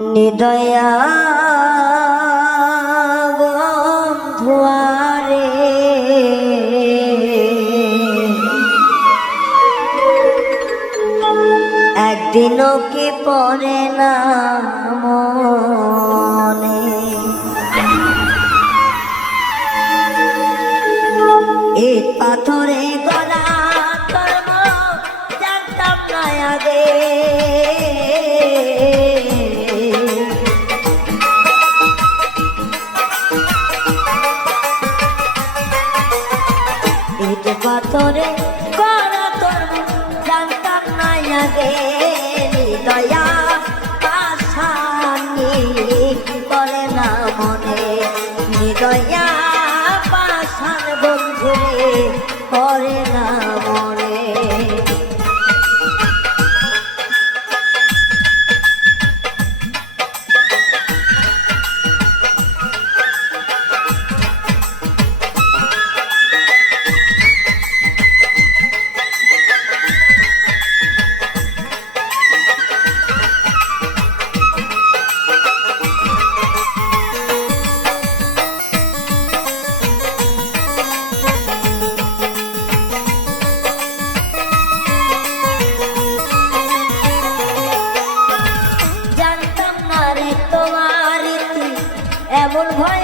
নিদয়া কি পরে না মনে? এই পাথরে পাথরে গলা তোর জানতাম না আগে দয়া পাশানি করে না মনে। নিদয়া পাশান বন্ধুরে করে না মনে। এমন ভয়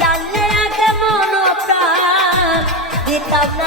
জানলে কেমন মন প্রাণ দিতাম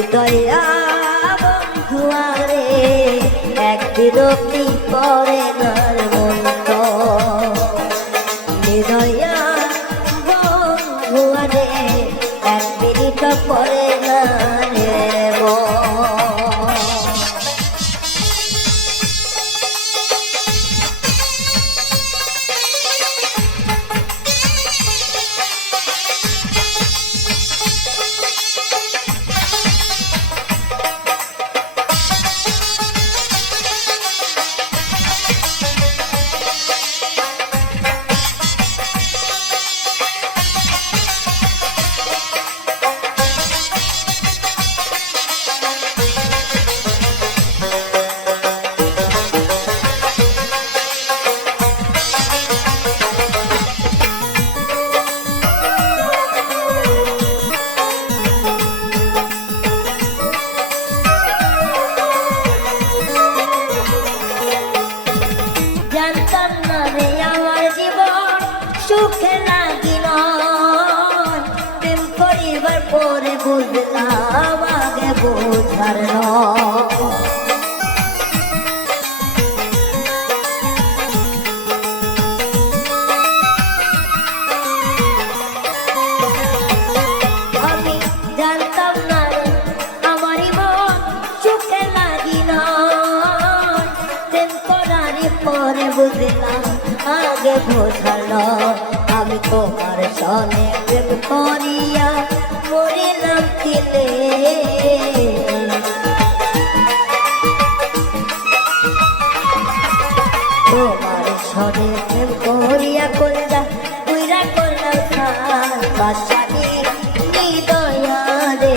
নিদয়া বন্ধুয়ারে একটি বিরক্তি পরে নার জানতাম না রে আমার জীবন সুখে লাগিল প্রেম করিবার পরে বুঝলাম আগে বোঝার নয়। বুঝলাম আগে বোঝালো, আমি তোমার সনে প্রেম করিয়া মরিলাম তিলে তোমার সনে প্রেম করিয়া কইরা কইরা করলাম বাসানি নিদয়া রে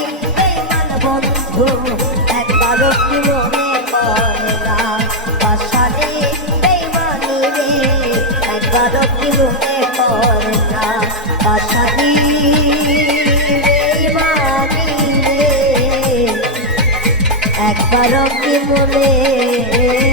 রে একবারও কি মনে